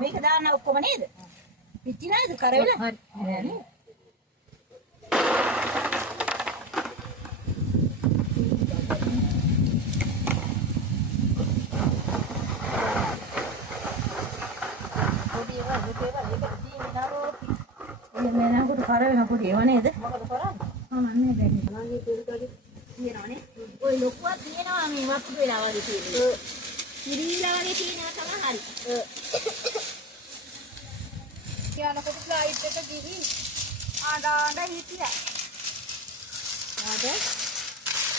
මේක දාන්න ඔක්කොම නේද? පිච්චි නේද? කරවිලා. හරි. මේනකට කරවෙන පොඩි ඒව නේද? මොකද කරන්නේ? මන්නේ දැන් මගේ පොඩි තියෙනවනේ. ඔය ලොකුවක් තියෙනවා මේ වප්පු වෙලා වගේ තියෙන්නේ. ඉරිලා වගේ තියෙනවා තමයි හරි. යනකොට ෆ්ලයිට් එක ගිහින් ආඩාඩ හිටියා.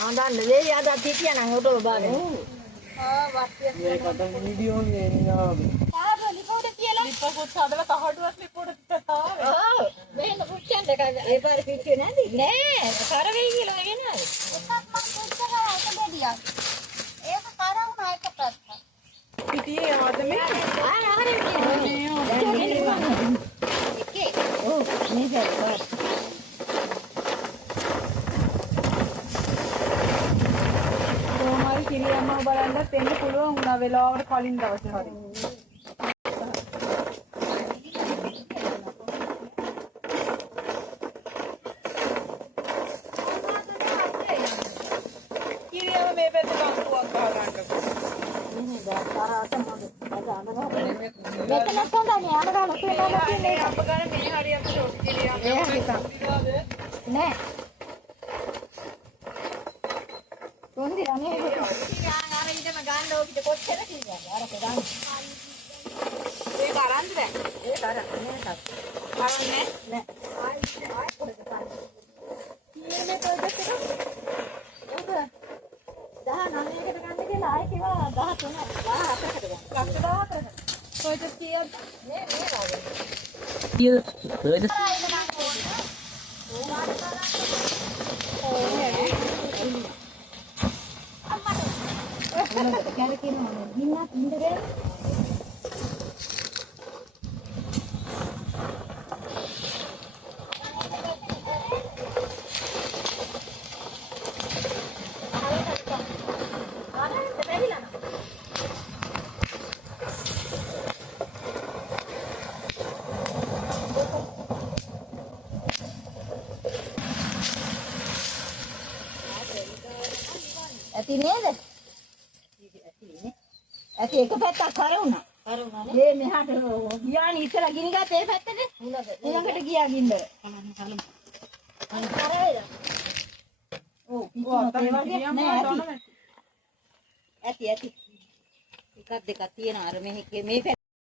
ආඳන්න දෙයි අද හිටියා නම් ඔතන බලන්න. වට්ටිය මේකට වීඩියෝ එනවා. තාබලි පොඩ කියලා. ලිප්පකුත් හදලා තහඩුවක් ලිප්පොඩ තාවේ. ඔව්. මෙහෙම කුච්චෙන් දෙක ඒ පාර පිච්චුවේ නැද්ද? නෑ. කරවෙයි කියලා ගෙනාවේ. එකක් මම පුච්චලා එක දෙඩියක්. ඒක කරවුණා එක ප්‍රශ්න. පිටියේ ආද මේ එකේ. ඔව්. මේක බස්. කොහොමයි කිරියම්ම බලන්නත් එන්න පුළුවන් වුණා වෙලාවකට කලින් දවසේ හරි. කිරියම්ම මේ පැත්තට අංකුවක් ගහ ගන්නකො. මෙතනත් හොඳනේ අර ගාන තියෙනවා මේ අප ගන්න මේ හරියට ෂොට් කිරියම්ම නෑ. කොන්දි අනේ අර ඉඳම ගන්න ඕකිට කොච්චර කිව්වද? අරක ගන්න. ඒක අරන්ද දැන්? ඒක අර නේද? අරන්නේ නෑ. ආයි පොඩ්ඩක් ගන්න. මේ ප්‍රොජෙක්ට් එක උඹ 19කට ගන්න කියලා ආයෙ කිව්වා 13 14කට ගන්න. ලක්ෂ 14කට. ප්‍රොජෙක්ට් කීයද? මේ වගේ. කැරේ කියනවා ගින්නක් ඉඳගෙන ඇති නේද? ඇති එක පැත්තක් කරුණා. කරුණානේ. මේ මෙහාට ගියානි ඉතලා ගිනි ගත්ත ඒ පැත්තට. ඊළඟට ගියා ගින්දර. කරවේද? ඔව් පිටින් වගේ නෑ ඇති. ඇති. එකක් දෙකක් තියෙනවා අර මේ